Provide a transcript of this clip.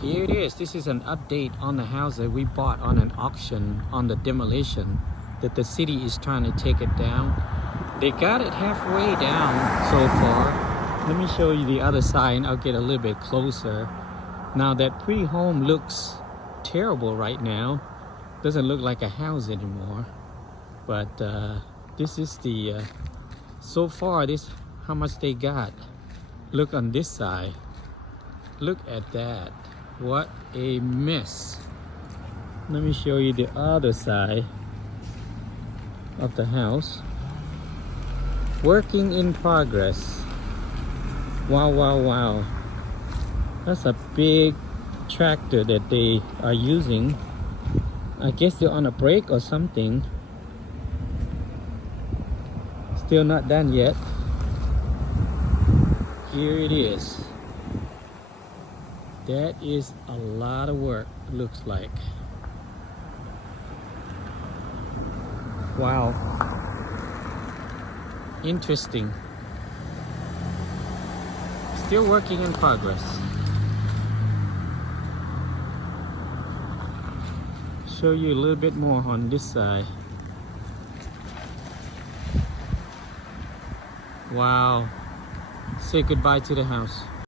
Here it is. This is an update on the house that we bought on an auction on the demolition that the city is trying to take it down. They got it halfway down so far. Let me show you the other side. I'll get a little bit closer. Now that pretty home looks terrible right now. Doesn't look like a house anymore. But this is the so far this how much they got. Look on this side. Look at that. What a mess. Let me show you the other side of the house. Working in progress. Wow, wow, wow. That's a big tractor that they are using. I guess they're on a break or something. Still not done yet. Here it is. That is a lot of work, looks like. Wow. Interesting. Still working in progress. Show you a little bit more on this side. Wow. Say goodbye to the house.